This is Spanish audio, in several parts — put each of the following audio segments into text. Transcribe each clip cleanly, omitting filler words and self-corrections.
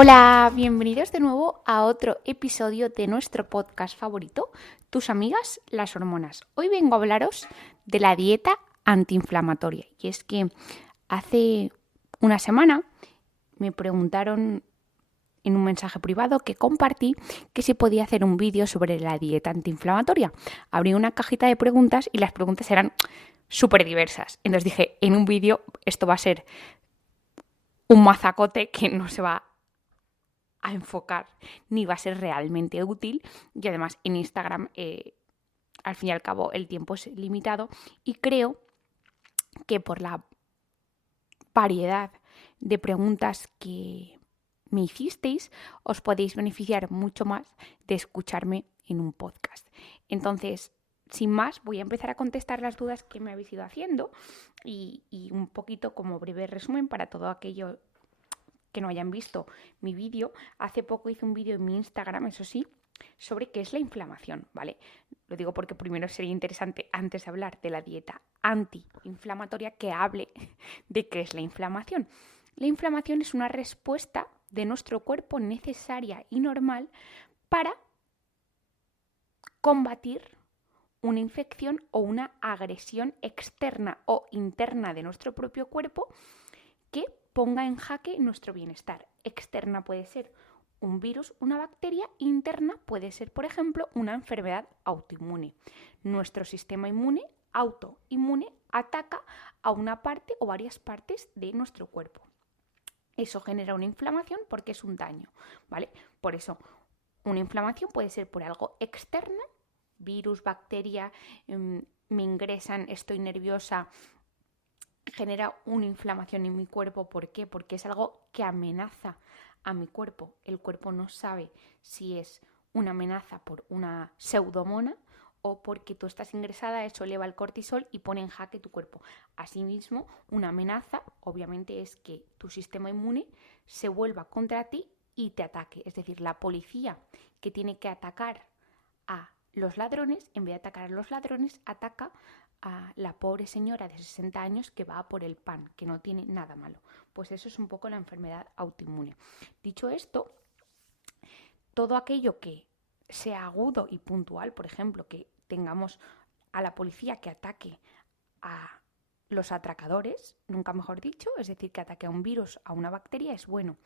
Hola, bienvenidos de nuevo a otro episodio de nuestro podcast favorito, Tus amigas las hormonas. Hoy vengo a hablaros de la dieta antiinflamatoria. Y es que hace una semana me preguntaron en un mensaje privado que compartí que se podía hacer un vídeo sobre la dieta antiinflamatoria. Abrí una cajita de preguntas y las preguntas eran súper diversas. Entonces dije, en un vídeo esto va a ser un mazacote que no se va a enfocar ni va a ser realmente útil, y además en Instagram al fin y al cabo el tiempo es limitado y creo que por la variedad de preguntas que me hicisteis os podéis beneficiar mucho más de escucharme en un podcast. Entonces, sin más, voy a empezar a contestar las dudas que me habéis ido haciendo y un poquito como breve resumen para todo aquello que no hayan visto mi vídeo. Hace poco hice un vídeo en mi Instagram, eso sí, sobre qué es la inflamación, ¿vale? Lo digo porque primero sería interesante, antes de hablar de la dieta antiinflamatoria, que hable de qué es la inflamación. La inflamación es una respuesta de nuestro cuerpo necesaria y normal para combatir una infección o una agresión externa o interna de nuestro propio cuerpo que ponga en jaque nuestro bienestar. Externa puede ser un virus, una bacteria; interna puede ser, por ejemplo, una enfermedad autoinmune. Nuestro sistema autoinmune ataca a una parte o varias partes de nuestro cuerpo. Eso genera una inflamación porque es un daño, ¿vale? Por eso, una inflamación puede ser por algo externo, virus, bacteria, me ingresan, estoy nerviosa, genera una inflamación en mi cuerpo. ¿Por qué? Porque es algo que amenaza a mi cuerpo. El cuerpo no sabe si es una amenaza por una pseudomona o porque tú estás ingresada, eso eleva el cortisol y pone en jaque tu cuerpo. Asimismo, una amenaza obviamente es que tu sistema inmune se vuelva contra ti y te ataque. Es decir, la policía que tiene que atacar a los ladrones, en vez de atacar a los ladrones, ataca a la pobre señora de 60 años que va por el pan, que no tiene nada malo. Pues eso es un poco la enfermedad autoinmune. Dicho esto, todo aquello que sea agudo y puntual, por ejemplo, que tengamos a la policía que ataque a los atracadores, nunca mejor dicho, es decir, que ataque a un virus, a una bacteria, es bueno.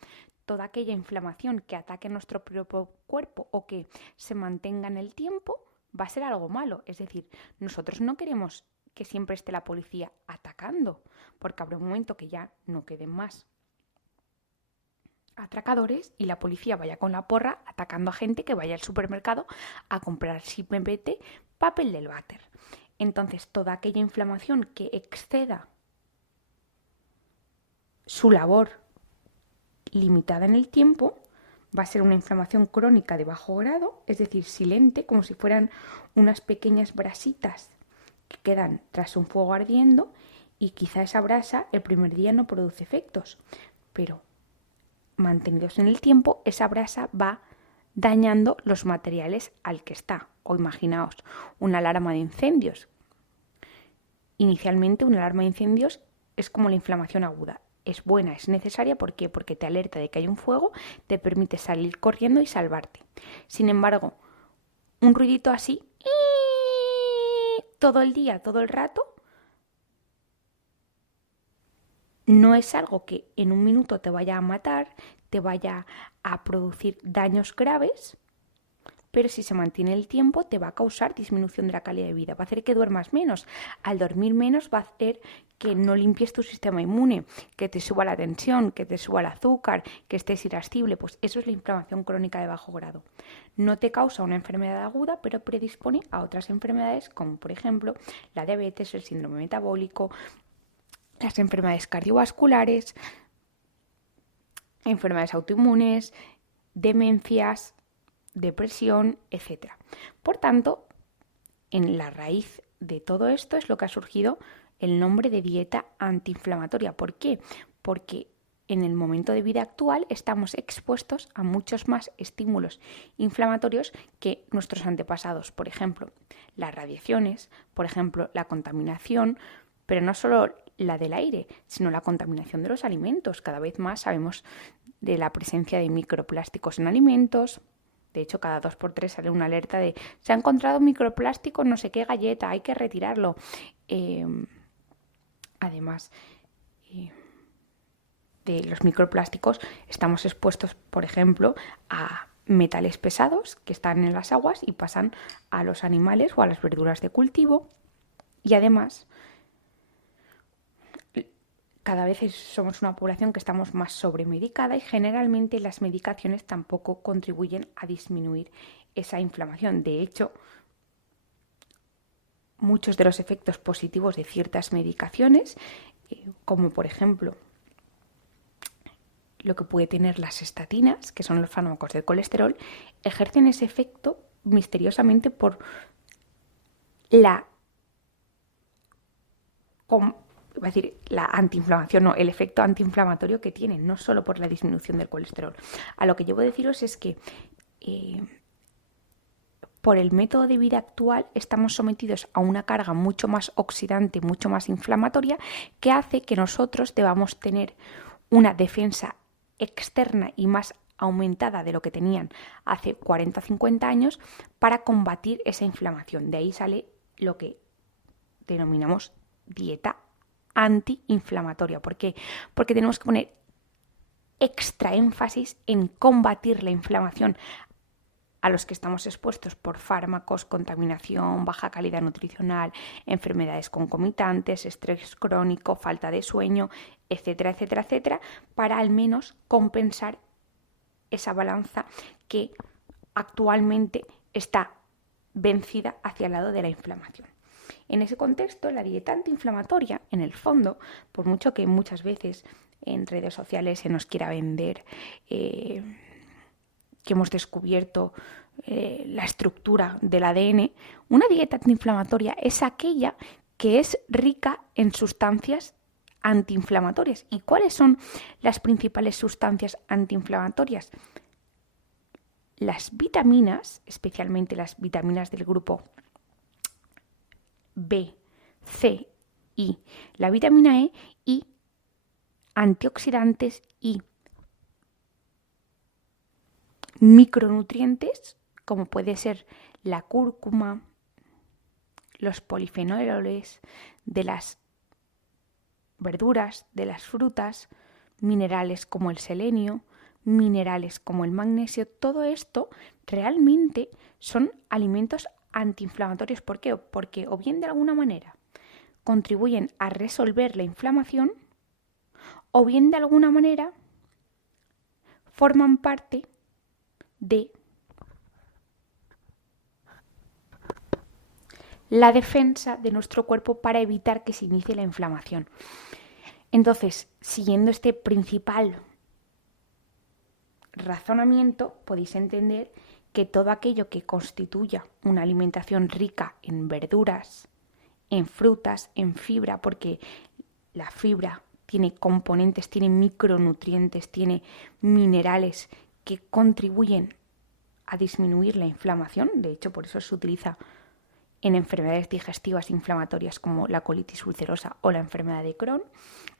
Toda aquella inflamación que ataque nuestro propio cuerpo o que se mantenga en el tiempo va a ser algo malo. Es decir, nosotros no queremos que siempre esté la policía atacando, porque habrá un momento que ya no queden más atracadores y la policía vaya con la porra atacando a gente que vaya al supermercado a comprar simplemente papel del váter. Entonces, toda aquella inflamación que exceda su labor limitada en el tiempo va a ser una inflamación crónica de bajo grado, es decir, silente, como si fueran unas pequeñas brasitas que quedan tras un fuego ardiendo, y quizá esa brasa el primer día no produce efectos, pero mantenidos en el tiempo, esa brasa va dañando los materiales al que está. O imaginaos una alarma de incendios. Inicialmente una alarma de incendios es como la inflamación aguda. Es buena, es necesaria. ¿Por qué? Porque te alerta de que hay un fuego, te permite salir corriendo y salvarte. Sin embargo, un ruidito así, todo el día, todo el rato, no es algo que en un minuto te vaya a matar, te vaya a producir daños graves, pero si se mantiene el tiempo te va a causar disminución de la calidad de vida, va a hacer que duermas menos. Al dormir menos va a hacer que no limpies tu sistema inmune, que te suba la tensión, que te suba el azúcar, que estés irascible. Pues eso es la inflamación crónica de bajo grado. No te causa una enfermedad aguda, pero predispone a otras enfermedades como por ejemplo la diabetes, el síndrome metabólico, las enfermedades cardiovasculares, enfermedades autoinmunes, demencias, depresión, etc. Por tanto, en la raíz de todo esto es lo que ha surgido el nombre de dieta antiinflamatoria. ¿Por qué? Porque en el momento de vida actual estamos expuestos a muchos más estímulos inflamatorios que nuestros antepasados. Por ejemplo, las radiaciones, por ejemplo, la contaminación, pero no solo la del aire, sino la contaminación de los alimentos. Cada vez más sabemos de la presencia de microplásticos en alimentos. De hecho, cada 2x3 sale una alerta de se ha encontrado microplástico en no sé qué galleta, hay que retirarlo. Además de los microplásticos, estamos expuestos, por ejemplo, a metales pesados que están en las aguas y pasan a los animales o a las verduras de cultivo. Y además, cada vez somos una población que estamos más sobremedicada y generalmente las medicaciones tampoco contribuyen a disminuir esa inflamación. De hecho, muchos de los efectos positivos de ciertas medicaciones, como por ejemplo lo que puede tener las estatinas, que son los fármacos del colesterol, ejercen ese efecto misteriosamente por la antiinflamación, no, el efecto antiinflamatorio que tienen, no solo por la disminución del colesterol. A lo que llevo a deciros es que por el método de vida actual estamos sometidos a una carga mucho más oxidante, mucho más inflamatoria, que hace que nosotros debamos tener una defensa externa y más aumentada de lo que tenían hace 40 o 50 años para combatir esa inflamación. De ahí sale lo que denominamos dieta antiinflamatoria. ¿Por qué? Porque tenemos que poner extra énfasis en combatir la inflamación a los que estamos expuestos por fármacos, contaminación, baja calidad nutricional, enfermedades concomitantes, estrés crónico, falta de sueño, etcétera, etcétera, etcétera, para al menos compensar esa balanza que actualmente está vencida hacia el lado de la inflamación. En ese contexto, la dieta antiinflamatoria, en el fondo, por mucho que muchas veces en redes sociales se nos quiera vender que hemos descubierto la estructura del ADN, una dieta antiinflamatoria es aquella que es rica en sustancias antiinflamatorias. ¿Y cuáles son las principales sustancias antiinflamatorias? Las vitaminas, especialmente las vitaminas del grupo B, C, I, la vitamina E y antioxidantes y micronutrientes como puede ser la cúrcuma, los polifenoles de las verduras, de las frutas, minerales como el selenio, minerales como el magnesio, todo esto realmente son alimentos antiinflamatorios. ¿Por qué? Porque o bien de alguna manera contribuyen a resolver la inflamación o bien de alguna manera forman parte de la defensa de nuestro cuerpo para evitar que se inicie la inflamación. Entonces, siguiendo este principal razonamiento, podéis entender que todo aquello que constituya una alimentación rica en verduras, en frutas, en fibra, porque la fibra tiene componentes, tiene micronutrientes, tiene minerales que contribuyen a disminuir la inflamación. De hecho, por eso se utiliza en enfermedades digestivas inflamatorias como la colitis ulcerosa o la enfermedad de Crohn,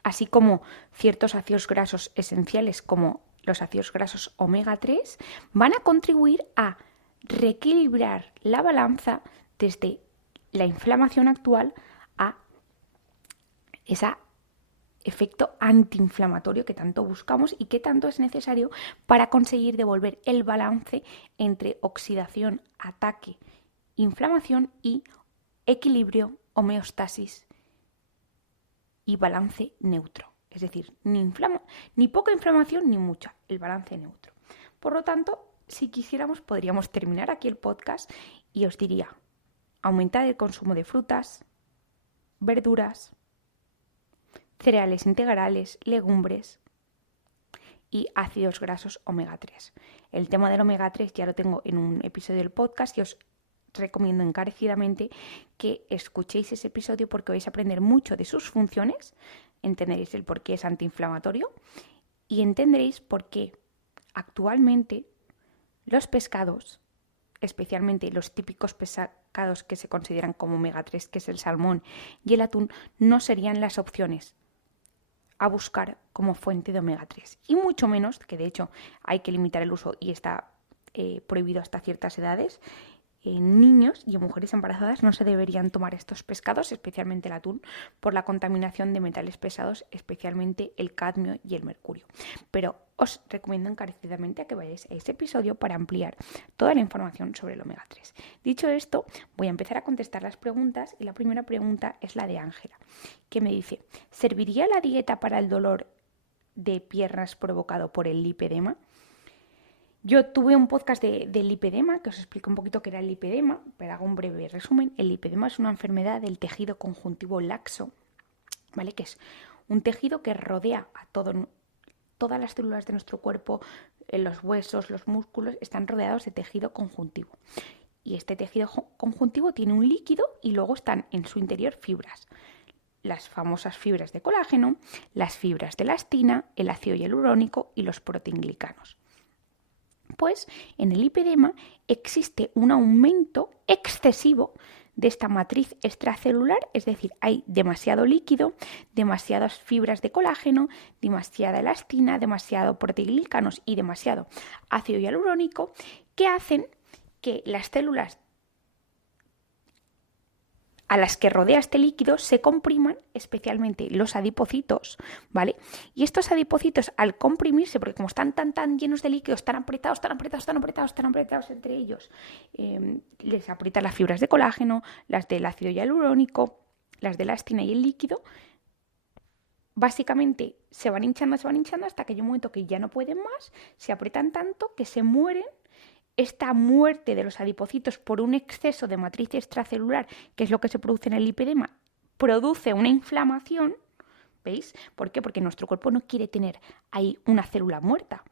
así como ciertos ácidos grasos esenciales como los ácidos grasos omega 3 van a contribuir a reequilibrar la balanza desde la inflamación actual a ese efecto antiinflamatorio que tanto buscamos y que tanto es necesario para conseguir devolver el balance entre oxidación, ataque, inflamación y equilibrio, homeostasis y balance neutro. Es decir, ni poca inflamación ni mucha, el balance neutro. Por lo tanto, si quisiéramos, podríamos terminar aquí el podcast y os diría, aumentar el consumo de frutas, verduras, cereales integrales, legumbres y ácidos grasos omega 3. El tema del omega 3 ya lo tengo en un episodio del podcast y os recomiendo encarecidamente que escuchéis ese episodio porque vais a aprender mucho de sus funciones, entenderéis el por qué es antiinflamatorio y entenderéis por qué actualmente los pescados, especialmente los típicos pescados que se consideran como omega 3, que es el salmón y el atún, no serían las opciones a buscar como fuente de omega 3. Y mucho menos, que de hecho hay que limitar el uso y está prohibido hasta ciertas edades, en niños y en mujeres embarazadas no se deberían tomar estos pescados, especialmente el atún, por la contaminación de metales pesados, especialmente el cadmio y el mercurio. Pero os recomiendo encarecidamente a que vayáis a ese episodio para ampliar toda la información sobre el omega 3. Dicho esto, voy a empezar a contestar las preguntas y la primera pregunta es la de Ángela, que me dice: ¿serviría la dieta para el dolor de piernas provocado por el lipedema? Yo tuve un podcast del lipedema que os explico un poquito qué era el lipedema, pero hago un breve resumen. El lipedema es una enfermedad del tejido conjuntivo laxo, ¿vale? Que es un tejido que rodea a todas las células de nuestro cuerpo, los huesos, los músculos, están rodeados de tejido conjuntivo. Y este tejido conjuntivo tiene un líquido y luego están en su interior fibras. Las famosas fibras de colágeno, las fibras de elastina, el ácido hialurónico y los proteoglicanos. Pues en el lipedema existe un aumento excesivo de esta matriz extracelular, es decir, hay demasiado líquido, demasiadas fibras de colágeno, demasiada elastina, demasiado proteoglicanos y demasiado ácido hialurónico, que hacen que las células a las que rodea este líquido se compriman, especialmente los adipocitos, ¿vale? Y estos adipocitos, al comprimirse, porque como están tan llenos de líquidos, están apretados entre ellos, les aprietan las fibras de colágeno, las del ácido hialurónico, las de elastina y el líquido. Básicamente se van hinchando hasta que hay un momento que ya no pueden más, se aprietan tanto que se mueren. Esta muerte de los adipocitos por un exceso de matriz extracelular, que es lo que se produce en el lipedema, produce una inflamación, ¿veis? ¿Por qué? Porque nuestro cuerpo no quiere tener ahí una célula muerta.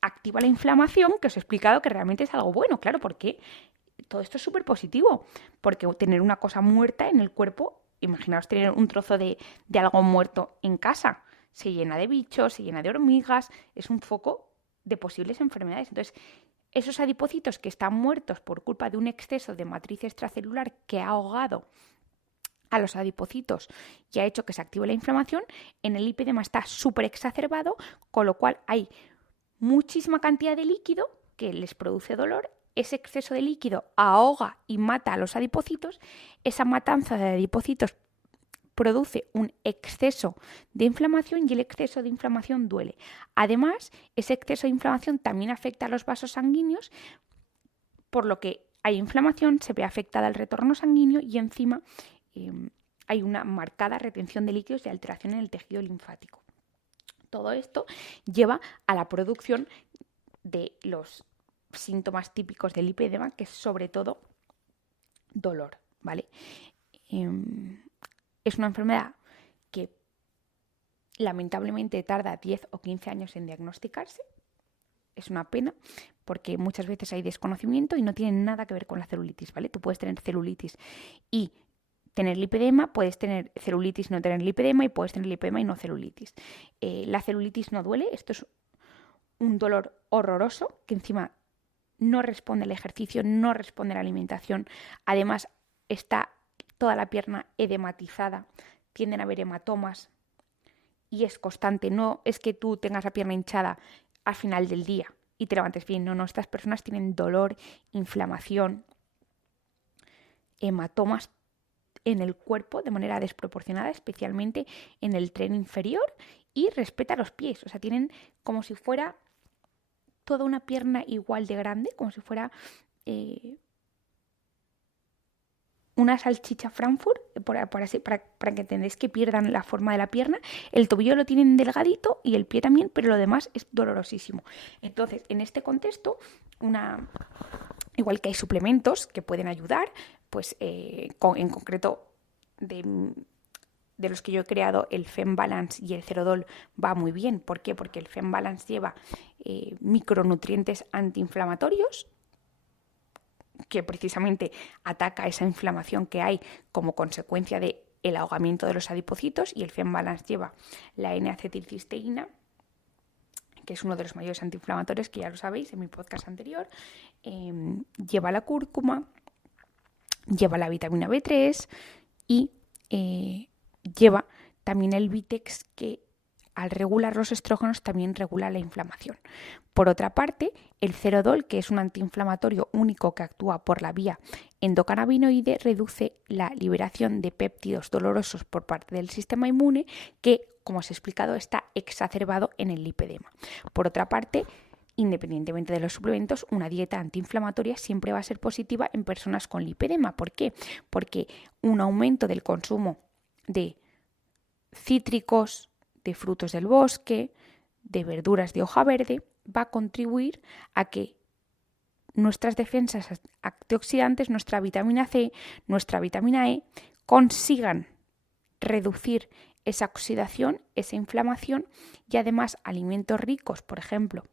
Activa la inflamación, que os he explicado que realmente es algo bueno, claro, porque todo esto es súper positivo, porque tener una cosa muerta en el cuerpo, imaginaos tener un trozo de algo muerto en casa, se llena de bichos, se llena de hormigas, es un foco de posibles enfermedades. Entonces, esos adipocitos que están muertos por culpa de un exceso de matriz extracelular que ha ahogado a los adipocitos y ha hecho que se active la inflamación, en el lipedema está súper exacerbado, con lo cual hay muchísima cantidad de líquido que les produce dolor. Ese exceso de líquido ahoga y mata a los adipocitos. Esa matanza de adipocitos produce un exceso de inflamación y el exceso de inflamación duele. Además, ese exceso de inflamación también afecta a los vasos sanguíneos, por lo que hay inflamación, se ve afectada el retorno sanguíneo y encima hay una marcada retención de líquidos y alteración en el tejido linfático. Todo esto lleva a la producción de los síntomas típicos del lipedema, que es sobre todo dolor, ¿vale? Es una enfermedad que lamentablemente tarda 10 o 15 años en diagnosticarse. Es una pena porque muchas veces hay desconocimiento y no tiene nada que ver con la celulitis, ¿vale? Tú puedes tener celulitis y tener lipedema, puedes tener celulitis y no tener lipedema, y puedes tener lipedema y no celulitis. La celulitis no duele, esto es un dolor horroroso que encima no responde al ejercicio, no responde a la alimentación. Además, está toda la pierna edematizada, tienden a haber hematomas y es constante. No es que tú tengas la pierna hinchada al final del día y te levantes bien. No, estas personas tienen dolor, inflamación, hematomas en el cuerpo de manera desproporcionada, especialmente en el tren inferior, y respeta los pies. O sea, tienen como si fuera toda una pierna igual de grande, como si fuera una salchicha Frankfurt, para que entendáis que pierdan la forma de la pierna. El tobillo lo tienen delgadito y el pie también, pero lo demás es dolorosísimo. Entonces, en este contexto, igual que hay suplementos que pueden ayudar, pues en concreto de los que yo he creado, el FemBalance y el Cerodol va muy bien. ¿Por qué? Porque el FemBalance lleva micronutrientes antiinflamatorios, que precisamente ataca esa inflamación que hay como consecuencia del ahogamiento de los adipocitos, y el FemBalance lleva la N-acetilcisteína, que es uno de los mayores antiinflamatorios, que ya lo sabéis en mi podcast anterior, lleva la cúrcuma, lleva la vitamina B3 y lleva también el Vitex, que al regular los estrógenos también regula la inflamación. Por otra parte, el cerodol, que es un antiinflamatorio único que actúa por la vía endocannabinoide, reduce la liberación de péptidos dolorosos por parte del sistema inmune que, como os he explicado, está exacerbado en el lipedema. Por otra parte, independientemente de los suplementos, una dieta antiinflamatoria siempre va a ser positiva en personas con lipedema. ¿Por qué? Porque un aumento del consumo de cítricos, de frutos del bosque, de verduras de hoja verde, va a contribuir a que nuestras defensas antioxidantes, nuestra vitamina C, nuestra vitamina E, consigan reducir esa oxidación, esa inflamación, y además alimentos ricos, por ejemplo,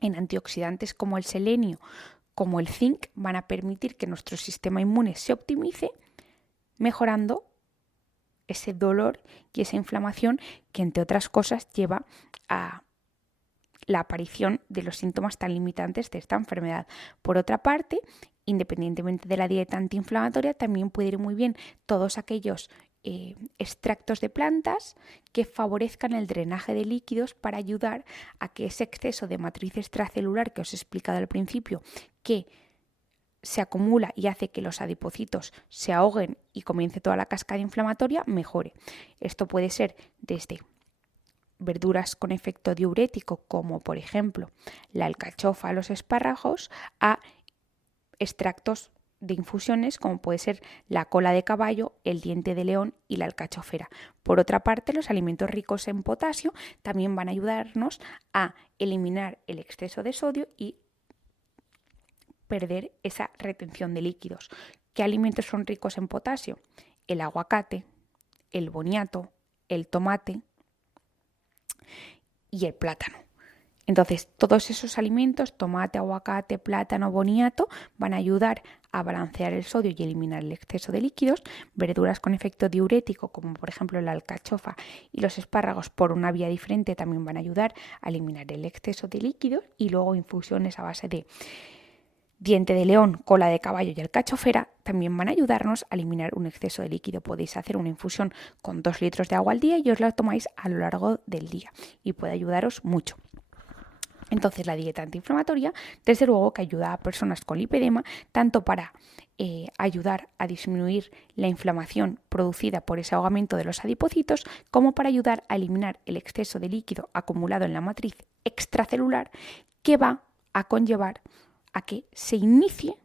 en antioxidantes como el selenio, como el zinc, van a permitir que nuestro sistema inmune se optimice, mejorando ese dolor y esa inflamación que, entre otras cosas, lleva a la aparición de los síntomas tan limitantes de esta enfermedad. Por otra parte, independientemente de la dieta antiinflamatoria, también puede ir muy bien todos aquellos extractos de plantas que favorezcan el drenaje de líquidos para ayudar a que ese exceso de matriz extracelular que os he explicado al principio, que se acumula y hace que los adipocitos se ahoguen y comience toda la cascada inflamatoria, mejore. Esto puede ser desde verduras con efecto diurético, como por ejemplo la alcachofa, los espárragos, a extractos de infusiones como puede ser la cola de caballo, el diente de león y la alcachofera. Por otra parte, los alimentos ricos en potasio también van a ayudarnos a eliminar el exceso de sodio y perder esa retención de líquidos. ¿Qué alimentos son ricos en potasio? El aguacate, el boniato, el tomate y el plátano. Entonces, todos esos alimentos, tomate, aguacate, plátano, boniato, van a ayudar a balancear el sodio y eliminar el exceso de líquidos. Verduras con efecto diurético, como por ejemplo la alcachofa y los espárragos, por una vía diferente, también van a ayudar a eliminar el exceso de líquidos. Y luego infusiones a base de diente de león, cola de caballo y alcachofera también van a ayudarnos a eliminar un exceso de líquido. Podéis hacer una infusión con 2 litros de agua al día y os la tomáis a lo largo del día y puede ayudaros mucho. Entonces, la dieta antiinflamatoria, desde luego que ayuda a personas con lipedema, tanto para ayudar a disminuir la inflamación producida por ese ahogamiento de los adipocitos, como para ayudar a eliminar el exceso de líquido acumulado en la matriz extracelular, que va a conllevar a que se inicie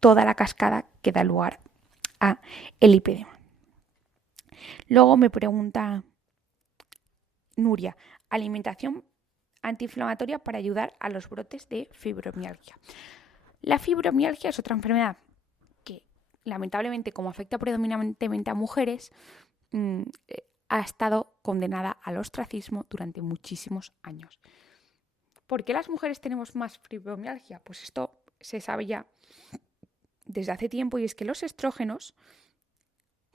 toda la cascada que da lugar a el lipedema. Luego me pregunta Nuria, alimentación antiinflamatoria para ayudar a los brotes de fibromialgia. La fibromialgia es otra enfermedad que, lamentablemente, como afecta predominantemente a mujeres, ha estado condenada al ostracismo durante muchísimos años. ¿Por qué las mujeres tenemos más fibromialgia? Pues esto se sabe ya desde hace tiempo, y es que los estrógenos,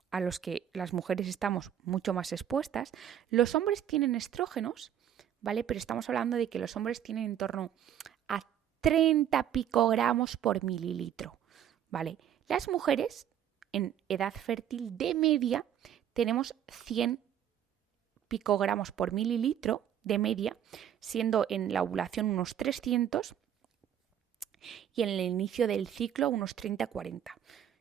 a los que las mujeres estamos mucho más expuestas, los hombres tienen estrógenos, ¿vale? Pero estamos hablando de que los hombres tienen en torno a 30 picogramos por mililitro, ¿vale? Las mujeres en edad fértil de media tenemos 100 picogramos por mililitro de media, siendo en la ovulación unos 300 y en el inicio del ciclo unos 30-40.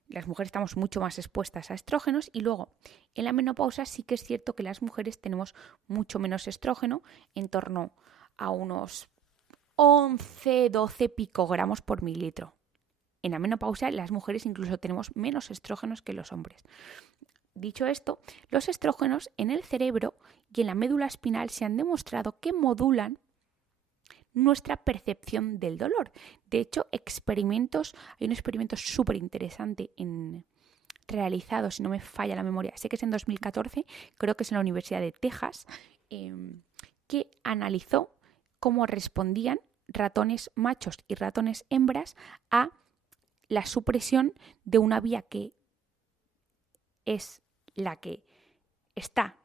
Las mujeres estamos mucho más expuestas a estrógenos, y luego en la menopausia sí que es cierto que las mujeres tenemos mucho menos estrógeno, en torno a unos 11-12 picogramos por mililitro. En la menopausia las mujeres incluso tenemos menos estrógenos que los hombres. Dicho esto, los estrógenos en el cerebro y en la médula espinal se han demostrado que modulan nuestra percepción del dolor. De hecho, hay un experimento súper interesante realizado, si no me falla la memoria, sé que es en 2014, creo que es en la Universidad de Texas, que analizó cómo respondían ratones machos y ratones hembras a la supresión de una vía que es la que está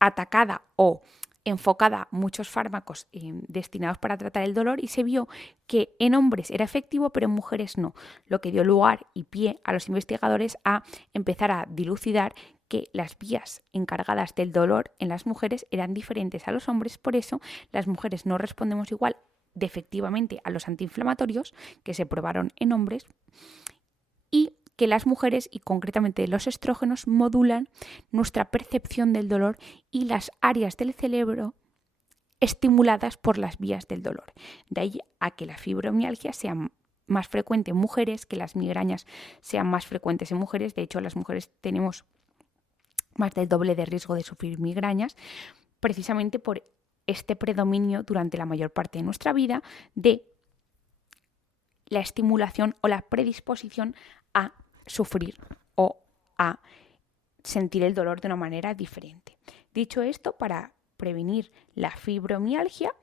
atacada o enfocada muchos fármacos destinados para tratar el dolor, y se vio que en hombres era efectivo pero en mujeres no, lo que dio lugar y pie a los investigadores a empezar a dilucidar que las vías encargadas del dolor en las mujeres eran diferentes a los hombres, por eso las mujeres no respondemos igual de efectivamente a los antiinflamatorios que se probaron en hombres, y que las mujeres, y concretamente los estrógenos, modulan nuestra percepción del dolor y las áreas del cerebro estimuladas por las vías del dolor. De ahí a que la fibromialgia sea más frecuente en mujeres, que las migrañas sean más frecuentes en mujeres. De hecho, las mujeres tenemos más del doble de riesgo de sufrir migrañas, precisamente por este predominio durante la mayor parte de nuestra vida de la estimulación o la predisposición a sufrir o a sentir el dolor de una manera diferente. Dicho esto, para prevenir la fibromialgia,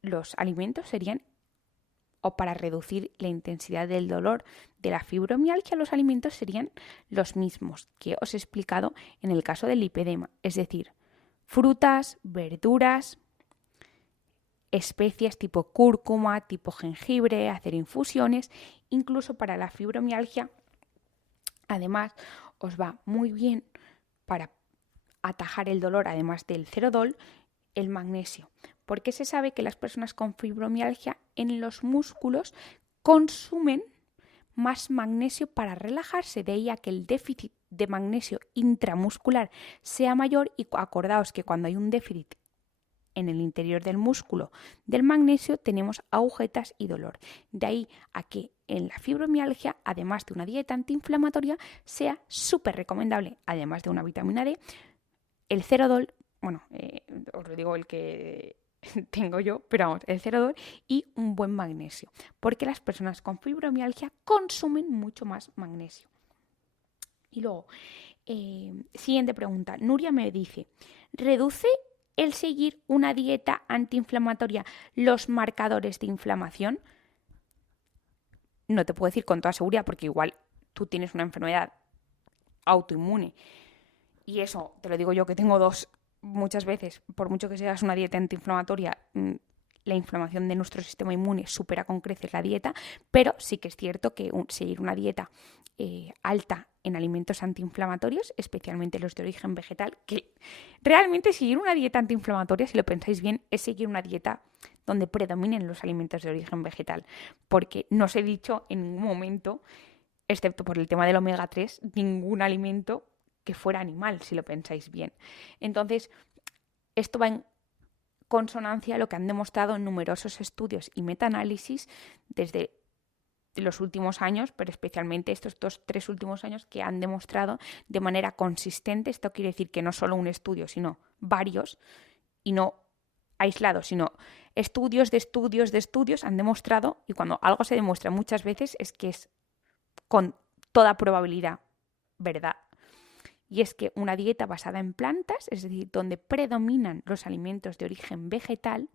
los alimentos serían, o para reducir la intensidad del dolor de la fibromialgia, los alimentos serían los mismos que os he explicado en el caso del lipedema, es decir, frutas, verduras, especias tipo cúrcuma, tipo jengibre, hacer infusiones. Incluso para la fibromialgia, además, os va muy bien para atajar el dolor, además del cerodol, el magnesio, porque se sabe que las personas con fibromialgia en los músculos consumen más magnesio para relajarse, de ahí a que el déficit de magnesio intramuscular sea mayor, y acordaos que cuando hay un déficit en el interior del músculo del magnesio tenemos agujetas y dolor. De ahí a que en la fibromialgia, además de una dieta antiinflamatoria, sea súper recomendable, además de una vitamina D, el cerodol, os lo digo el que tengo yo, pero vamos, el cerodol y un buen magnesio, porque las personas con fibromialgia consumen mucho más magnesio. Y luego, siguiente pregunta. Nuria me dice, ¿reduce el seguir una dieta antiinflamatoria los marcadores de inflamación? No te puedo decir con toda seguridad, porque igual tú tienes una enfermedad autoinmune, y eso te lo digo yo, que tengo dos. Muchas veces, por mucho que seas una dieta antiinflamatoria, la inflamación de nuestro sistema inmune supera con creces la dieta, pero sí que es cierto que seguir una dieta alta en alimentos antiinflamatorios, especialmente los de origen vegetal, que realmente seguir una dieta antiinflamatoria, si lo pensáis bien, es seguir una dieta donde predominen los alimentos de origen vegetal, porque no os he dicho en ningún momento, excepto por el tema del omega 3, ningún alimento que fuera animal, si lo pensáis bien. Entonces, esto va en consonancia a lo que han demostrado numerosos estudios y metaanálisis desde los últimos años, pero especialmente estos 2-3 últimos años, que han demostrado de manera consistente. Esto quiere decir que no solo un estudio, sino varios, y no aislados, sino estudios de estudios de estudios han demostrado, y cuando algo se demuestra muchas veces es que es con toda probabilidad verdad. Y es que una dieta basada en plantas, es decir, donde predominan los alimentos de origen vegetal,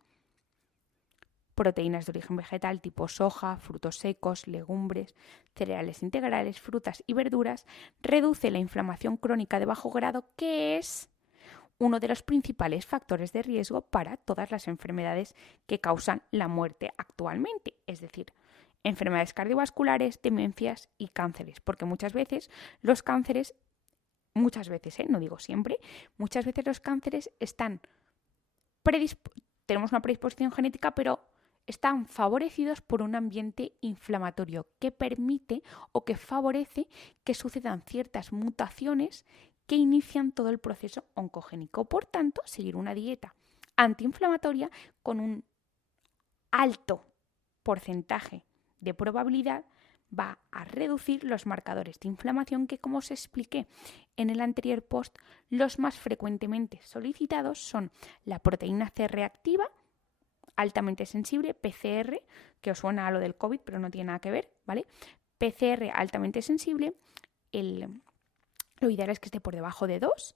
proteínas de origen vegetal tipo soja, frutos secos, legumbres, cereales integrales, frutas y verduras, reduce la inflamación crónica de bajo grado, que es uno de los principales factores de riesgo para todas las enfermedades que causan la muerte actualmente, es decir, enfermedades cardiovasculares, demencias y cánceres, porque muchas veces los cánceres, no digo siempre, muchas veces los cánceres tenemos una predisposición genética, pero están favorecidos por un ambiente inflamatorio que permite o que favorece que sucedan ciertas mutaciones que inician todo el proceso oncogénico. Por tanto, seguir una dieta antiinflamatoria con un alto porcentaje de probabilidad va a reducir los marcadores de inflamación que, como os expliqué en el anterior post, los más frecuentemente solicitados son la proteína C reactiva, altamente sensible, PCR, que os suena a lo del COVID, pero no tiene nada que ver, ¿vale? PCR altamente sensible, lo ideal es que esté por debajo de 2,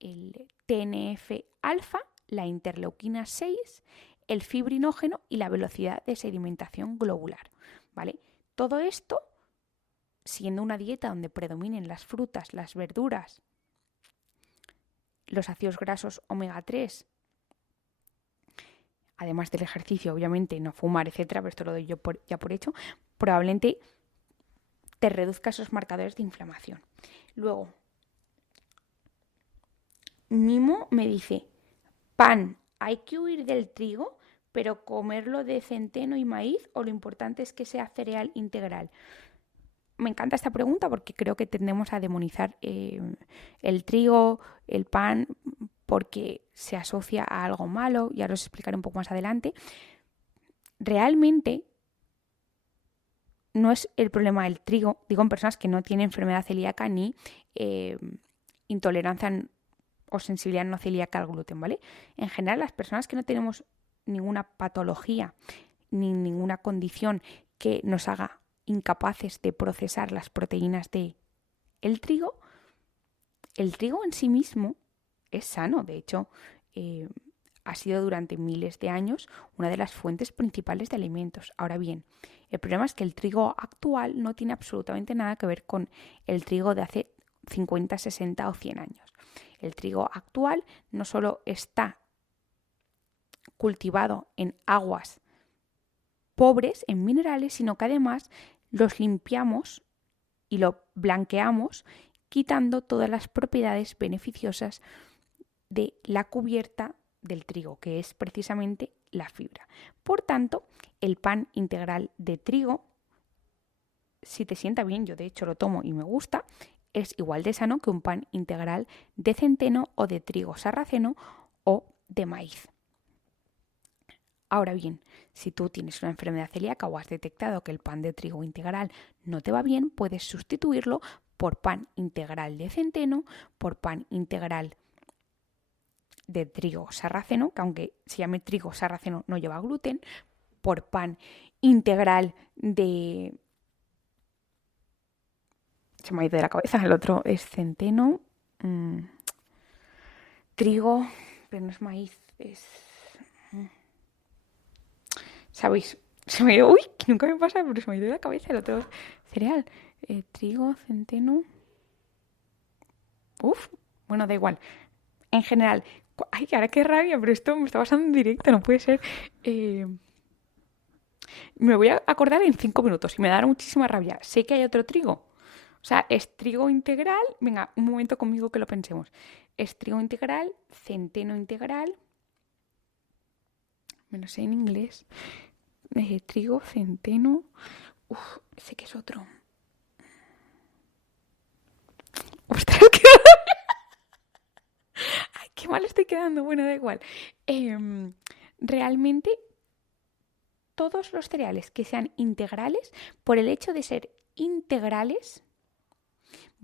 el TNF-alfa, la interleuquina 6, el fibrinógeno y la velocidad de sedimentación globular, ¿vale? Todo esto, siendo una dieta donde predominen las frutas, las verduras, los ácidos grasos omega 3, además del ejercicio, obviamente, no fumar, etcétera, pero esto lo doy yo ya por hecho, probablemente te reduzca esos marcadores de inflamación. Luego, Mimo me dice, pan, hay que huir del trigo, pero comerlo de centeno y maíz, o lo importante es que sea cereal integral. Me encanta esta pregunta porque creo que tendemos a demonizar el trigo, el pan, porque se asocia a algo malo, ya os explicaré un poco más adelante. Realmente no es el problema del trigo, digo en personas que no tienen enfermedad celíaca ni intolerancia o sensibilidad no celíaca al gluten, ¿vale? En general, las personas que no tenemos ninguna patología ni ninguna condición que nos haga incapaces de procesar las proteínas de el trigo en sí mismo es sano. De hecho, ha sido durante miles de años una de las fuentes principales de alimentos. Ahora bien, el problema es que el trigo actual no tiene absolutamente nada que ver con el trigo de hace 50, 60 o 100 años. El trigo actual no solo está cultivado en aguas pobres en minerales, sino que además los limpiamos y lo blanqueamos quitando todas las propiedades beneficiosas de la cubierta del trigo, que es precisamente la fibra. Por tanto, el pan integral de trigo, si te sienta bien, yo de hecho lo tomo y me gusta, es igual de sano que un pan integral de centeno o de trigo sarraceno o de maíz. Ahora bien, si tú tienes una enfermedad celíaca o has detectado que el pan de trigo integral no te va bien, puedes sustituirlo por pan integral de centeno, por pan integral de trigo sarraceno, que aunque se llame trigo sarraceno no lleva gluten, por pan integral de... Se me ha ido de la cabeza, el otro es centeno, trigo, pero no es maíz, es... ¿Sabéis? Se me ha ido... Uy, que nunca me pasa, pero se me ha ido de la cabeza el otro cereal. Trigo, centeno... Uf, bueno, da igual. En general, ay, ahora qué rabia, pero esto me está pasando en directo, no puede ser. Me voy a acordar en 5 minutos y me dará muchísima rabia. Sé que hay otro trigo. O sea, es trigo integral. Venga, un momento conmigo que lo pensemos. Es trigo integral, centeno integral. Me lo sé en inglés. Trigo, centeno. Uf, sé que es otro. Ostras, qué mal estoy quedando. Bueno, da igual. Realmente todos los cereales que sean integrales, por el hecho de ser integrales,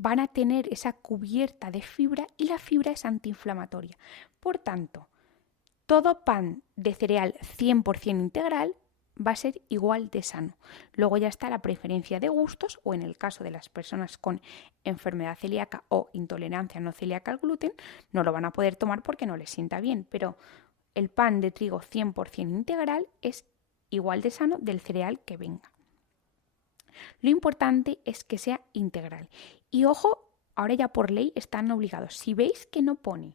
van a tener esa cubierta de fibra y la fibra es antiinflamatoria. Por tanto, todo pan de cereal 100% integral va a ser igual de sano. Luego ya está la preferencia de gustos o en el caso de las personas con enfermedad celíaca o intolerancia no celíaca al gluten, no lo van a poder tomar porque no les sienta bien, pero el pan de trigo 100% integral es igual de sano del cereal que venga. Lo importante es que sea integral. Y ojo, ahora ya por ley están obligados. Si veis que no pone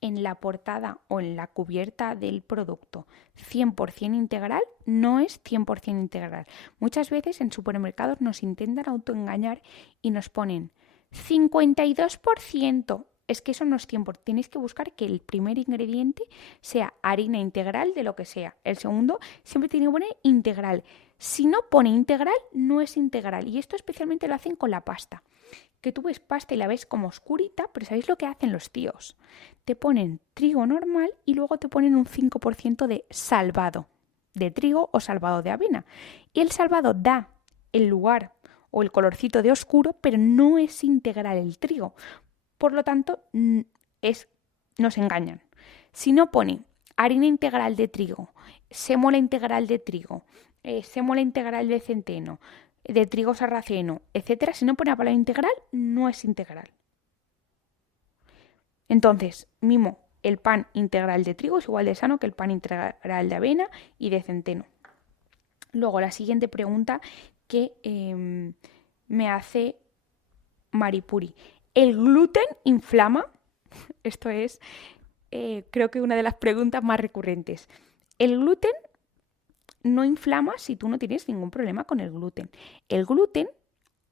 en la portada o en la cubierta del producto 100% integral, no es 100% integral. Muchas veces en supermercados nos intentan autoengañar y nos ponen 52%. Es que eso no es 100%. Tenéis que buscar que el primer ingrediente sea harina integral de lo que sea. El segundo siempre tiene que poner integral. Si no pone integral, no es integral. Y esto especialmente lo hacen con la pasta. Que tú ves pasta y la ves como oscurita, pero ¿sabéis lo que hacen los tíos? Te ponen trigo normal y luego te ponen un 5% de salvado de trigo o salvado de avena. Y el salvado da el lugar o el colorcito de oscuro, pero no es integral el trigo. Por lo tanto, nos engañan. Si no pone harina integral de trigo, sémola integral de trigo, sémola integral de centeno, de trigo sarraceno, etcétera, si no pone la palabra integral, no es integral. Entonces, Mimo, el pan integral de trigo es igual de sano que el pan integral de avena y de centeno. Luego, la siguiente pregunta que me hace Maripuri. ¿El gluten inflama? Esto es, creo que una de las preguntas más recurrentes. El gluten no inflama si tú no tienes ningún problema con el gluten. El gluten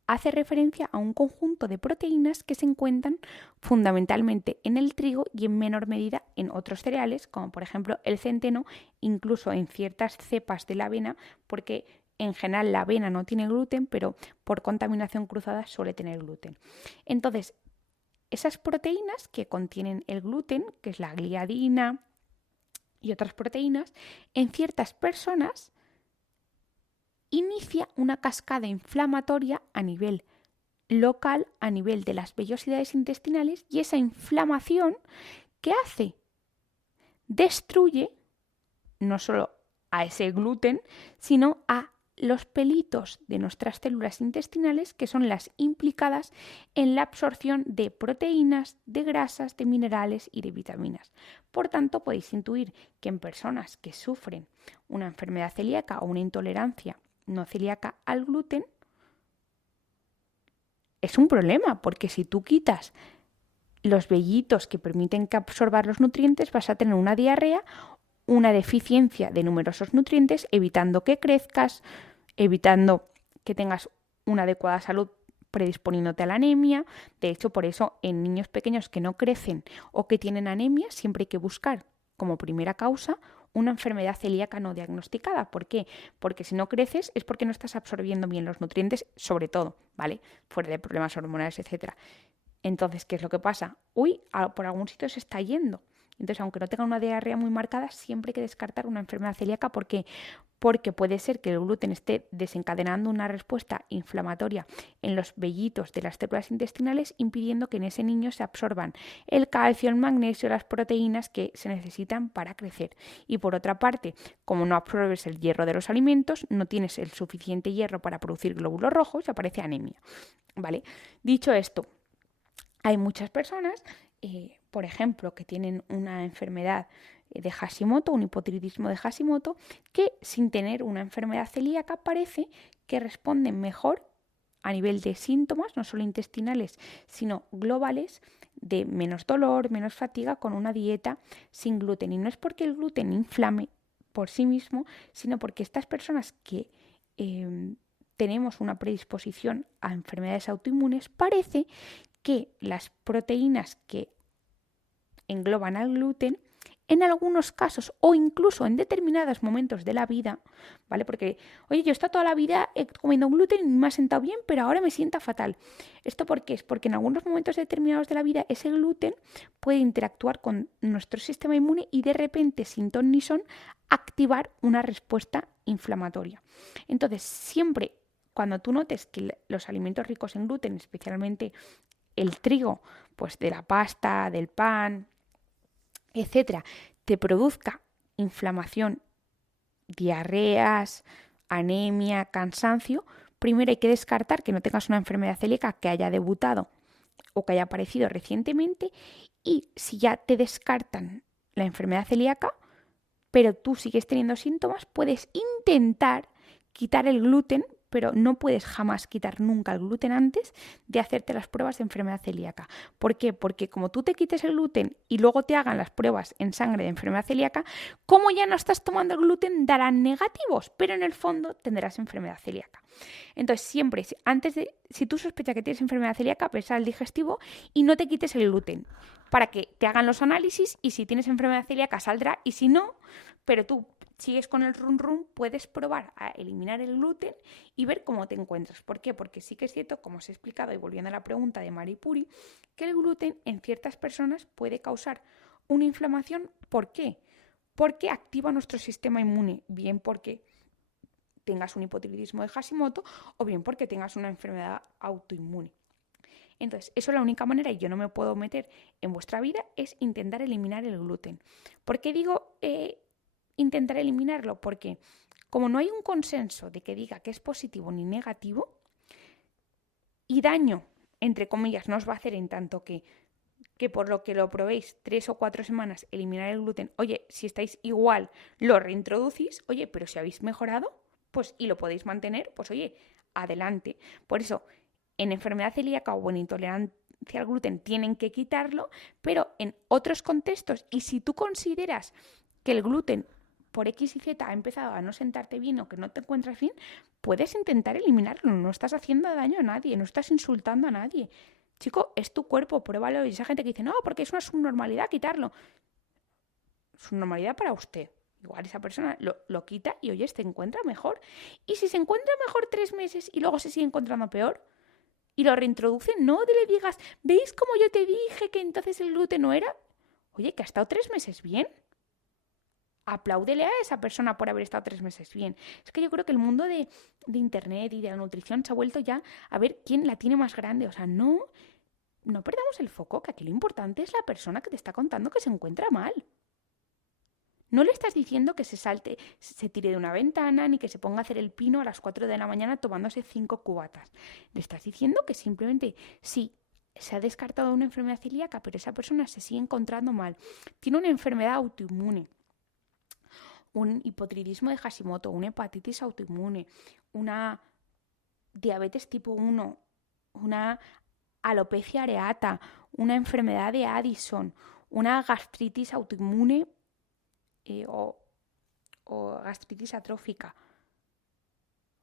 hace referencia a un conjunto de proteínas que se encuentran fundamentalmente en el trigo y en menor medida en otros cereales, como por ejemplo el centeno, incluso en ciertas cepas de la avena, porque en general la avena no tiene gluten, pero por contaminación cruzada suele tener gluten. Entonces, esas proteínas que contienen el gluten, que es la gliadina y otras proteínas, en ciertas personas inicia una cascada inflamatoria a nivel local, a nivel de las vellosidades intestinales, y esa inflamación, ¿qué hace? Destruye no solo a ese gluten, sino a los pelitos de nuestras células intestinales, que son las implicadas en la absorción de proteínas, de grasas, de minerales y de vitaminas. Por tanto, podéis intuir que en personas que sufren una enfermedad celíaca o una intolerancia no celíaca al gluten, es un problema, porque si tú quitas los vellitos que permiten que absorban los nutrientes, vas a tener una diarrea, una deficiencia de numerosos nutrientes, evitando que crezcas, evitando que tengas una adecuada salud, predisponiéndote a la anemia. De hecho, por eso en niños pequeños que no crecen o que tienen anemia, siempre hay que buscar como primera causa una enfermedad celíaca no diagnosticada. ¿Por qué? Porque si no creces es porque no estás absorbiendo bien los nutrientes, sobre todo, ¿vale? Fuera de problemas hormonales, etcétera. Entonces, ¿qué es lo que pasa? Por algún sitio se está yendo. Entonces, aunque no tenga una diarrea muy marcada, siempre hay que descartar una enfermedad celíaca. ¿Por qué? Porque puede ser que el gluten esté desencadenando una respuesta inflamatoria en los vellitos de las células intestinales, impidiendo que en ese niño se absorban el calcio, el magnesio, las proteínas que se necesitan para crecer. Y por otra parte, como no absorbes el hierro de los alimentos, no tienes el suficiente hierro para producir glóbulos rojos y aparece anemia. ¿Vale? Dicho esto, hay muchas personas, por ejemplo, que tienen una enfermedad de Hashimoto, un hipotiroidismo de Hashimoto, que sin tener una enfermedad celíaca parece que responden mejor a nivel de síntomas, no solo intestinales, sino globales, de menos dolor, menos fatiga, con una dieta sin gluten. Y no es porque el gluten inflame por sí mismo, sino porque estas personas que tenemos una predisposición a enfermedades autoinmunes, parece que las proteínas que engloban al gluten, en algunos casos o incluso en determinados momentos de la vida, ¿vale? Porque, oye, yo he estado toda la vida comiendo gluten y me ha sentado bien, pero ahora me sienta fatal. ¿Esto por qué? Es porque en algunos momentos determinados de la vida ese gluten puede interactuar con nuestro sistema inmune y de repente, sin ton ni son, activar una respuesta inflamatoria. Entonces, siempre cuando tú notes que los alimentos ricos en gluten, especialmente el trigo, pues de la pasta, del pan, etcétera, te produzca inflamación, diarreas, anemia, cansancio, primero hay que descartar que no tengas una enfermedad celíaca que haya debutado o que haya aparecido recientemente, y si ya te descartan la enfermedad celíaca, pero tú sigues teniendo síntomas, puedes intentar quitar el gluten, pero no puedes jamás quitar nunca el gluten antes de hacerte las pruebas de enfermedad celíaca. ¿Por qué? Porque como tú te quites el gluten y luego te hagan las pruebas en sangre de enfermedad celíaca, como ya no estás tomando el gluten, darán negativos, pero en el fondo tendrás enfermedad celíaca. Entonces, siempre, si tú sospechas que tienes enfermedad celíaca, pesa el digestivo y no te quites el gluten para que te hagan los análisis, y si tienes enfermedad celíaca saldrá, y si no, pero tú sigues con el run, puedes probar a eliminar el gluten y ver cómo te encuentras. ¿Por qué? Porque sí que es cierto, como os he explicado, y volviendo a la pregunta de Maripuri, que el gluten en ciertas personas puede causar una inflamación. ¿Por qué? Porque activa nuestro sistema inmune, bien porque tengas un hipotiroidismo de Hashimoto o bien porque tengas una enfermedad autoinmune. Entonces, eso es la única manera, y yo no me puedo meter en vuestra vida, es intentar eliminar el gluten. ¿Por qué digo intentar eliminarlo? Porque como no hay un consenso de que diga que es positivo ni negativo, y daño, entre comillas, no os va a hacer en tanto que por lo que lo probéis 3 o 4 semanas, eliminar el gluten, oye, si estáis igual, lo reintroducís, oye, pero si habéis mejorado, pues y lo podéis mantener, pues oye, adelante. Por eso, en enfermedad celíaca o en intolerancia al gluten tienen que quitarlo, pero en otros contextos, y si tú consideras que el gluten por X y Z ha empezado a no sentarte bien o que no te encuentras bien, puedes intentar eliminarlo. No estás haciendo daño a nadie, no estás insultando a nadie. Chico, es tu cuerpo, pruébalo. Y esa gente que dice, no, porque es una subnormalidad quitarlo. Subnormalidad para usted. Igual esa persona lo quita y, oye, se encuentra mejor. Y si se encuentra mejor 3 meses y luego se sigue encontrando peor y lo reintroduce, no le digas, ¿veis cómo yo te dije que entonces el gluten no era? Oye, que ha estado 3 meses bien. Apláudele a esa persona por haber estado 3 meses bien. Es que yo creo que el mundo de Internet y de la nutrición se ha vuelto ya a ver quién la tiene más grande. O sea, no perdamos el foco, que aquí lo importante es la persona que te está contando que se encuentra mal. No le estás diciendo que se tire de una ventana, ni que se ponga a hacer el pino a las 4 de la mañana tomándose 5 cubatas. Le estás diciendo que simplemente sí, se ha descartado una enfermedad celíaca, pero esa persona se sigue encontrando mal. Tiene una enfermedad autoinmune, un hipotiroidismo de Hashimoto, una hepatitis autoinmune, una diabetes tipo 1, una alopecia areata, una enfermedad de Addison, una gastritis autoinmune o gastritis atrófica,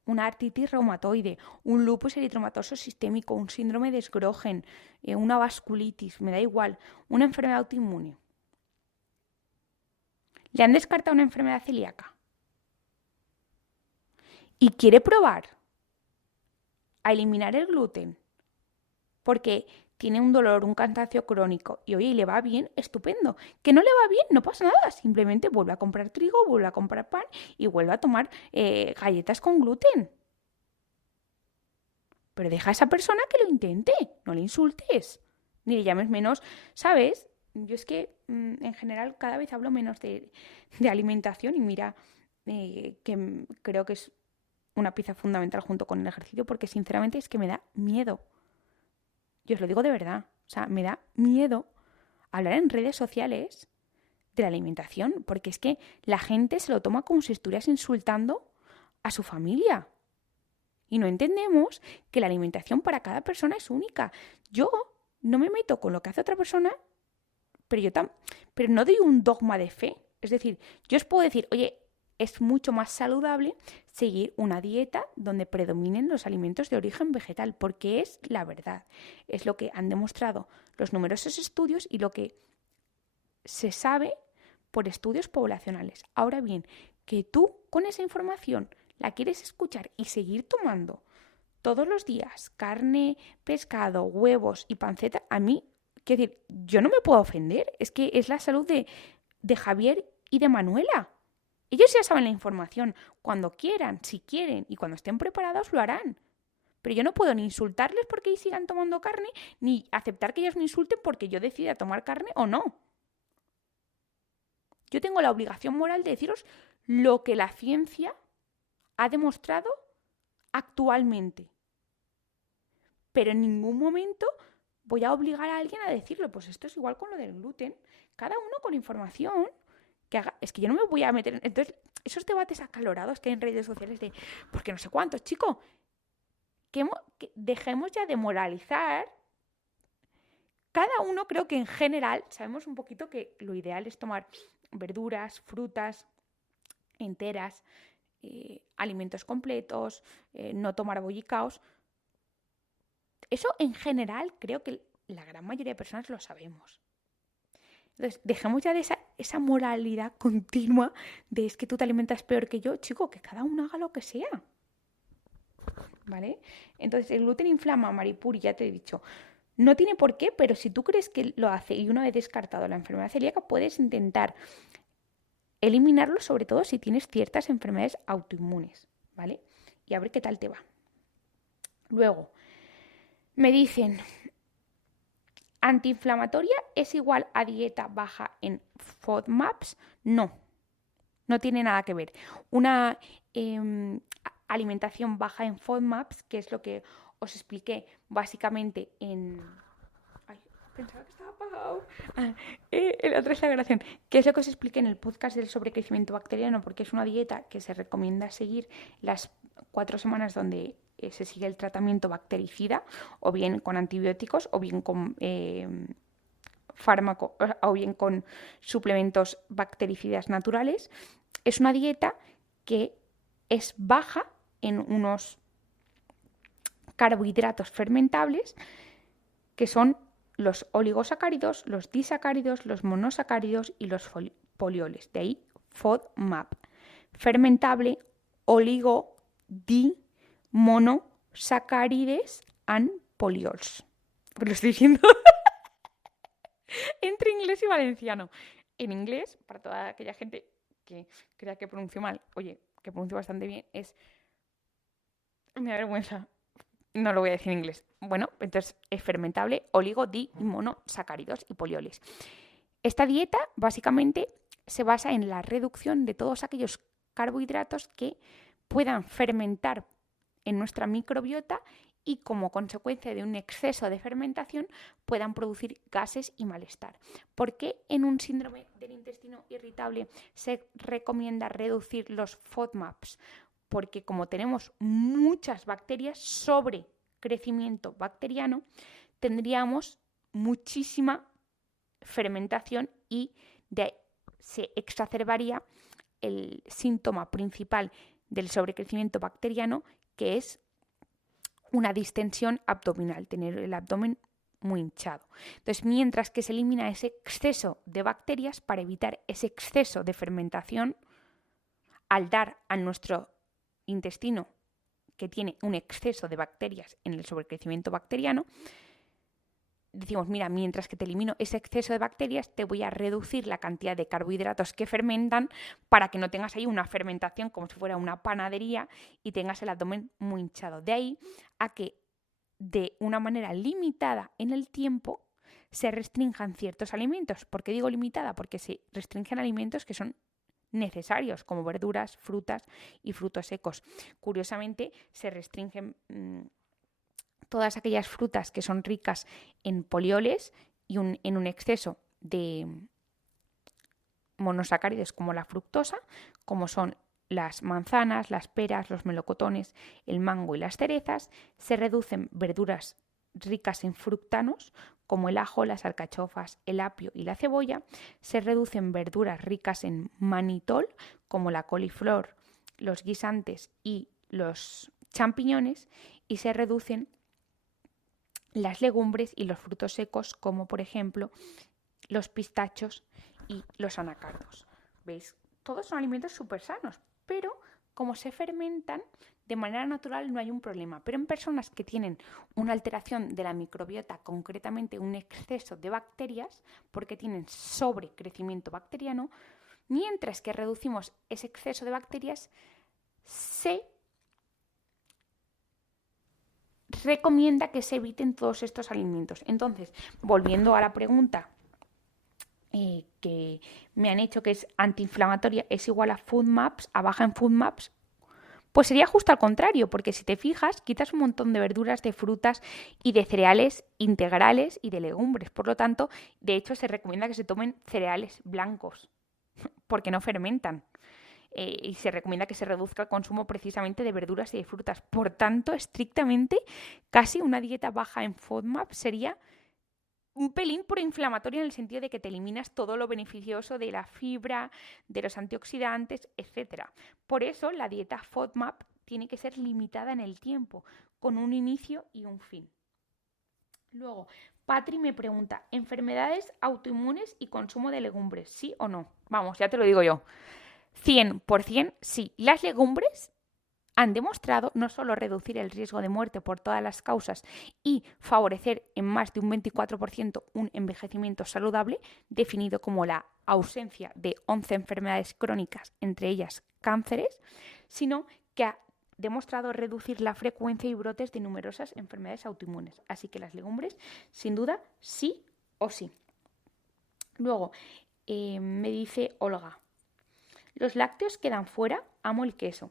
una artritis reumatoide, un lupus eritematoso sistémico, un síndrome de Sjögren, una vasculitis, me da igual, una enfermedad autoinmune. Le han descartado una enfermedad celíaca y quiere probar a eliminar el gluten porque tiene un dolor, un cansancio crónico y oye, le va bien, estupendo. Que no le va bien, no pasa nada, simplemente vuelve a comprar trigo, vuelve a comprar pan y vuelve a tomar galletas con gluten. Pero deja a esa persona que lo intente, no le insultes, ni le llames menos, ¿sabes? Yo es que en general cada vez hablo menos de alimentación y mira que creo que es una pieza fundamental junto con el ejercicio porque sinceramente es que me da miedo. Yo os lo digo de verdad, o sea, me da miedo hablar en redes sociales de la alimentación porque es que la gente se lo toma como si estuvieras insultando a su familia. Y no entendemos que la alimentación para cada persona es única. Yo no me meto con lo que hace otra persona, pero no doy un dogma de fe. Es decir, yo os puedo decir, oye, es mucho más saludable seguir una dieta donde predominen los alimentos de origen vegetal, porque es la verdad. Es lo que han demostrado los numerosos estudios y lo que se sabe por estudios poblacionales. Ahora bien, que tú con esa información la quieres escuchar y seguir tomando todos los días carne, pescado, huevos y panceta, a mí, quiero decir, yo no me puedo ofender. Es que es la salud de Javier y de Manuela. Ellos ya saben la información. Cuando quieran, si quieren y cuando estén preparados lo harán. Pero yo no puedo ni insultarles porque ellos sigan tomando carne, ni aceptar que ellos me insulten porque yo decida tomar carne o no. Yo tengo la obligación moral de deciros lo que la ciencia ha demostrado actualmente. Pero en ningún momento voy a obligar a alguien a decirlo. Pues esto es igual con lo del gluten. Cada uno con información que haga. Es que yo no me voy a meter. Entonces, esos debates acalorados que hay en redes sociales de porque no sé cuántos, chicos, que dejemos ya de moralizar. Cada uno creo que en general sabemos un poquito que lo ideal es tomar verduras, frutas enteras, alimentos completos, no tomar bollicaos. Eso en general creo que la gran mayoría de personas lo sabemos. Entonces, dejemos ya de esa moralidad continua de es que tú te alimentas peor que yo. Chico, que cada uno haga lo que sea. ¿Vale? Entonces, el gluten inflama, Maripuri, ya te he dicho. No tiene por qué, pero si tú crees que lo hace y una vez descartado la enfermedad celíaca, puedes intentar eliminarlo, sobre todo si tienes ciertas enfermedades autoinmunes, ¿vale? Y a ver qué tal te va. Luego, me dicen, ¿antiinflamatoria es igual a dieta baja en FODMAPs? No, no tiene nada que ver. Una alimentación baja en FODMAPs, que es lo que os expliqué básicamente en... Ay, pensaba que estaba apagado. La otra es la grabación. Que es lo que os expliqué en el podcast del sobrecrecimiento bacteriano, porque es una dieta que se recomienda seguir las 4 semanas donde se sigue el tratamiento bactericida, o bien con antibióticos, o bien con fármaco o bien con suplementos bactericidas naturales. Es una dieta que es baja en unos carbohidratos fermentables que son los oligosacáridos, los disacáridos, los monosacáridos y los polioles. De ahí FODMAP. Fermentable, oligo, di, monosacárides and poliols. Pues lo estoy diciendo entre inglés y valenciano. En inglés, para toda aquella gente que crea que pronuncio mal, oye, que pronuncio bastante bien, me da vergüenza. No lo voy a decir en inglés. Bueno, entonces es fermentable, oligo, di, monosacáridos y polioles. Esta dieta básicamente se basa en la reducción de todos aquellos carbohidratos que puedan fermentar en nuestra microbiota y como consecuencia de un exceso de fermentación puedan producir gases y malestar. ¿Por qué en un síndrome del intestino irritable se recomienda reducir los FODMAPs? Porque como tenemos muchas bacterias sobre crecimiento bacteriano, tendríamos muchísima fermentación y se exacerbaría el síntoma principal del sobrecrecimiento bacteriano, que es una distensión abdominal, tener el abdomen muy hinchado. Entonces, mientras que se elimina ese exceso de bacterias, para evitar ese exceso de fermentación, al dar a nuestro intestino que tiene un exceso de bacterias en el sobrecrecimiento bacteriano, decimos, mira, mientras que te elimino ese exceso de bacterias, te voy a reducir la cantidad de carbohidratos que fermentan para que no tengas ahí una fermentación como si fuera una panadería y tengas el abdomen muy hinchado. De ahí a que de una manera limitada en el tiempo se restrinjan ciertos alimentos. ¿Por qué digo limitada? Porque se restringen alimentos que son necesarios, como verduras, frutas y frutos secos. Curiosamente, se restringen todas aquellas frutas que son ricas en polioles y en un exceso de monosacáridos como la fructosa, como son las manzanas, las peras, los melocotones, el mango y las cerezas. Se reducen verduras ricas en fructanos, como el ajo, las alcachofas, el apio y la cebolla. Se reducen verduras ricas en manitol, como la coliflor, los guisantes y los champiñones. Y se reducen las legumbres y los frutos secos, como por ejemplo los pistachos y los anacardos. ¿Veis? Todos son alimentos súper sanos, pero como se fermentan de manera natural no hay un problema. Pero en personas que tienen una alteración de la microbiota, concretamente un exceso de bacterias, porque tienen sobrecrecimiento bacteriano, mientras que reducimos ese exceso de bacterias, se recomienda que se eviten todos estos alimentos. Entonces, volviendo a la pregunta que me han hecho, que es antiinflamatoria, es igual a FODMAPs, a baja en FODMAPs, pues sería justo al contrario, porque si te fijas, quitas un montón de verduras, de frutas y de cereales integrales y de legumbres. Por lo tanto, de hecho, se recomienda que se tomen cereales blancos, porque no fermentan. Y se recomienda que se reduzca el consumo precisamente de verduras y de frutas. Por tanto, estrictamente, casi una dieta baja en FODMAP sería un pelín proinflamatoria en el sentido de que te eliminas todo lo beneficioso de la fibra, de los antioxidantes, etc. Por eso la dieta FODMAP tiene que ser limitada en el tiempo, con un inicio y un fin. Luego, Patri me pregunta, ¿enfermedades autoinmunes y consumo de legumbres? ¿Sí o no? Vamos, ya te lo digo yo. 100% sí. Las legumbres han demostrado no solo reducir el riesgo de muerte por todas las causas y favorecer en más de un 24% un envejecimiento saludable, definido como la ausencia de 11 enfermedades crónicas, entre ellas cánceres, sino que ha demostrado reducir la frecuencia y brotes de numerosas enfermedades autoinmunes. Así que las legumbres, sin duda, sí o sí. Luego, me dice Olga, los lácteos quedan fuera, amo el queso.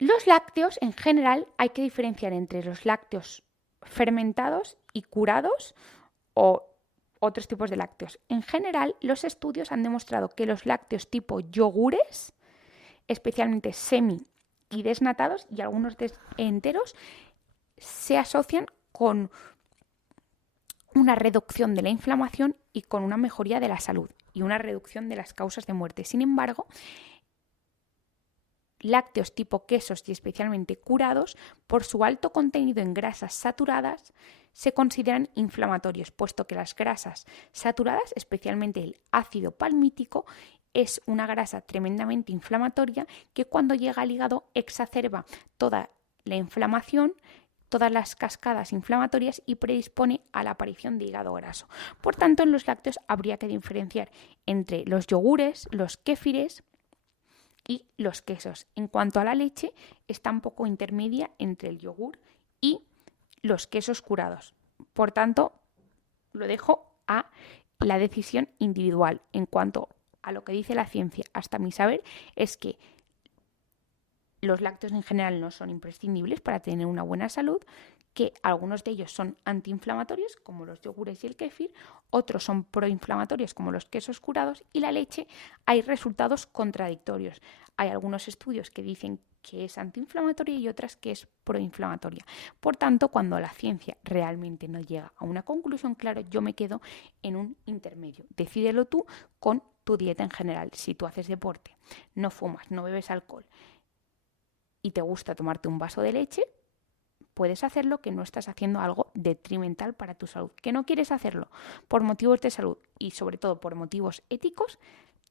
Los lácteos, en general, hay que diferenciar entre los lácteos fermentados y curados o otros tipos de lácteos. En general, los estudios han demostrado que los lácteos tipo yogures, especialmente semi y desnatados y algunos enteros, se asocian con una reducción de la inflamación y con una mejoría de la salud y una reducción de las causas de muerte. Sin embargo, lácteos tipo quesos y especialmente curados, por su alto contenido en grasas saturadas, se consideran inflamatorios, puesto que las grasas saturadas, especialmente el ácido palmítico, es una grasa tremendamente inflamatoria que cuando llega al hígado exacerba toda la inflamación, todas las cascadas inflamatorias y predispone a la aparición de hígado graso. Por tanto, en los lácteos habría que diferenciar entre los yogures, los kéfires y los quesos. En cuanto a la leche, está un poco intermedia entre el yogur y los quesos curados. Por tanto, lo dejo a la decisión individual. En cuanto a lo que dice la ciencia, hasta mi saber, es que los lácteos en general no son imprescindibles para tener una buena salud, que algunos de ellos son antiinflamatorios, como los yogures y el kéfir, otros son proinflamatorios, como los quesos curados, y la leche hay resultados contradictorios. Hay algunos estudios que dicen que es antiinflamatoria y otras que es proinflamatoria. Por tanto, cuando la ciencia realmente no llega a una conclusión clara, yo me quedo en un intermedio. Decídelo tú con tu dieta en general. Si tú haces deporte, no fumas, no bebes alcohol y te gusta tomarte un vaso de leche, puedes hacerlo, que no estás haciendo algo detrimental para tu salud. Que no quieres hacerlo por motivos de salud y sobre todo por motivos éticos,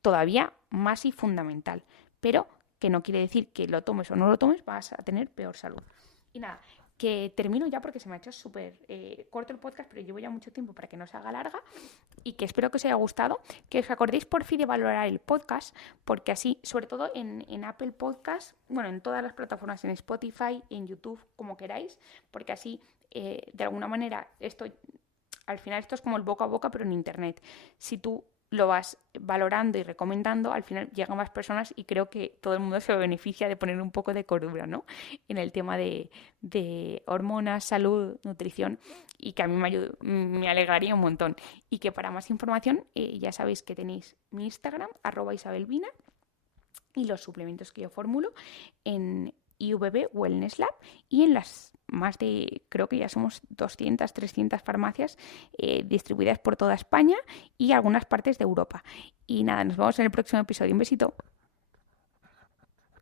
todavía más y fundamental. Pero que no quiere decir que lo tomes o no lo tomes, vas a tener peor salud. Y nada, que termino ya porque se me ha hecho súper corto el podcast, pero llevo ya mucho tiempo para que no se haga larga y que espero que os haya gustado, que os acordéis por fin de valorar el podcast, porque así, sobre todo en Apple Podcast, bueno, en todas las plataformas, en Spotify, en YouTube, como queráis, porque así, de alguna manera, al final esto es como el boca a boca, pero en Internet. Si tú lo vas valorando y recomendando, al final llegan más personas y creo que todo el mundo se beneficia de poner un poco de cordura, ¿no? En el tema de hormonas, salud, nutrición, y que a mí me alegraría un montón. Y que para más información ya sabéis que tenéis mi Instagram, @isabelvina, y los suplementos que yo formulo en IVB Wellness Lab y en las más de, creo que ya somos 200, 300 farmacias distribuidas por toda España y algunas partes de Europa. Y nada, nos vemos en el próximo episodio. Un besito.